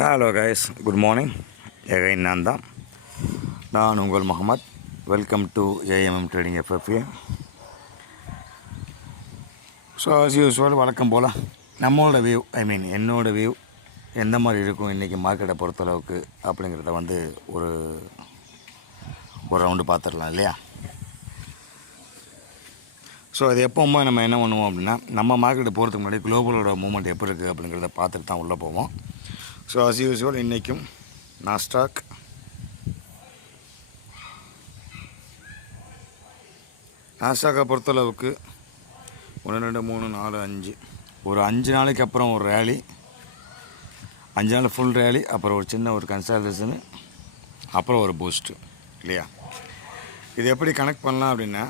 Hello guys, good morning. Again நான் உங்கள் Mohammed. Welcome to AMM trading FFA. So as usual வழக்கம் போல் நம்மளோட வியூ, என்னோடய வியூ எந்த மாதிரி இருக்கும் இன்றைக்கி மார்க்கெட்டை பொறுத்தளவுக்கு அப்படிங்கிறத ஒரு ரவுண்டு பார்த்துடலாம் இல்லையா. ஸோ அது எப்போவுமே நம்ம என்ன பண்ணுவோம் அப்படின்னா, நம்ம மார்க்கெட்டை போகிறதுக்கு முன்னாடி குளோபலோட மூவ்மெண்ட் எப்படி இருக்குது அப்படிங்கிறத பார்த்துட்டு தான் உள்ளே போவோம். ஸோ ஆஸ் யூஸ்வல் இன்றைக்கும் நாஸ்டாக் பொறுத்தளவுக்கு 1 2 3 4 5 ஒரு 5 நாளைக்கு அப்புறம் ஒரு ரேலி, 5 நாள் ஃபுல் ரேலி, அப்புறம் ஒரு சின்ன ஒரு கன்சால்டேஷனு, அப்புறம் ஒரு பூஸ்ட்டு இல்லையா. இது எப்படி கனெக்ட் பண்ணலாம் அப்படின்னா,